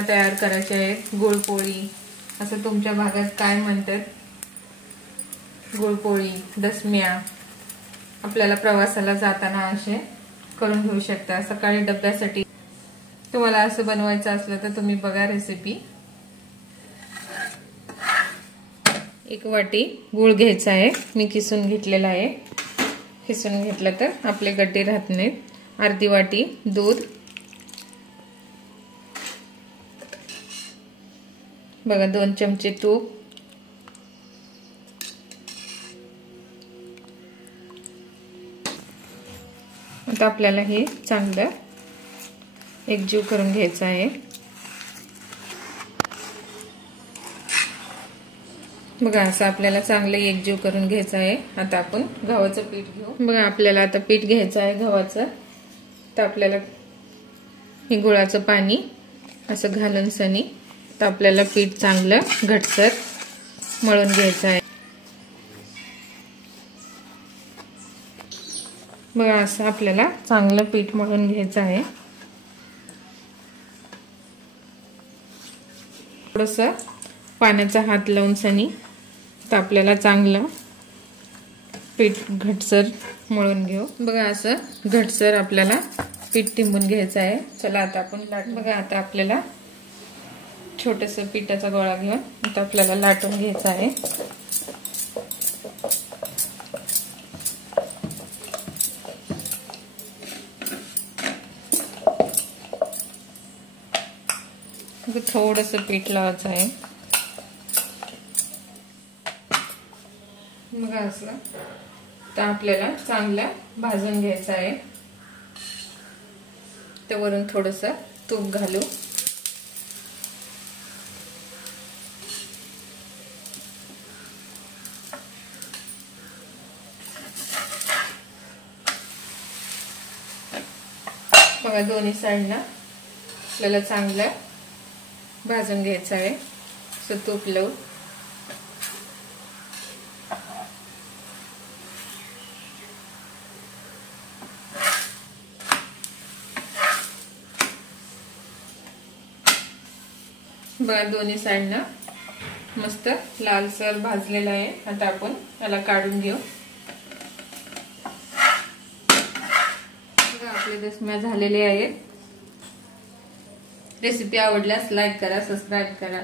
दसम्या तयार करायचे आहेत, गुळपोळी असं तुमच्या भागात काय म्हणतात, गुळपोळी दसम्या आपल्याला प्रवासाला जाताना असे करून घेऊ शकता। सकाळी डब्यासाठी तुम्हाला असं बनवायचं असलं तर तुम्ही बघा रेसिपी। 1 वाटी गूळ घ्यायचा आहे, मी किसून घेतलेला आहे। किसून घेतलं तर आपले गड्डे राहत नाहीत। अर्धी वाटी दूध, बघा 2 चमचे तूप, आता आपल्याला हे चांगलं एकजीव करून घ्यायचं आहे। बघा असं आपल्याला चांगलं एकजीव करून घ्यायचं आहे। आता आपण गव्हाचं पीठ घेऊ। बघा आपल्याला आता पीठ घ्यायचं आहे गव्हाचं। तर आपल्याला हे गुळाचं पाणी असं घालून सनी तर आपल्याला पीठ चांगलं घट्टसर मळून घ्यायचं आहे। बघा असं आपल्याला चांगलं पीठ मळून घ्यायचं आहे। थोडंसं पाण्याचा हात लावून सनी तर आपल्याला चांगलं पीठ घट्टसर मळून घेऊ। बघा असं घट्टसर आपल्याला पीठ टिंबून घ्यायचं आहे। चला आता आपण लाटू। बघा आता आपल्याला छोटंसं पिठाचा गोळा घेऊन आता आपल्याला लाटून घ्यायचं आहे। थोडंसं पीठ लावायचं आहे। मग असं तर आपल्याला चांगलं भाजून घ्यायचं आहे। तर वरून थोडंसं तूप घालू। बघा दोन्ही साइडला आपल्याला चांगलं भाजून घ्यायचं आहे। असं तूप लावून बघा दोन्ही साइडनं मस्त लालसर भाजलेला आहे। आता आपण याला काढून घेऊ। बघा आपले दसम्या झालेले आहेत। रेसिपी आवडल्यास लाईक करा, सबस्क्राइब करा।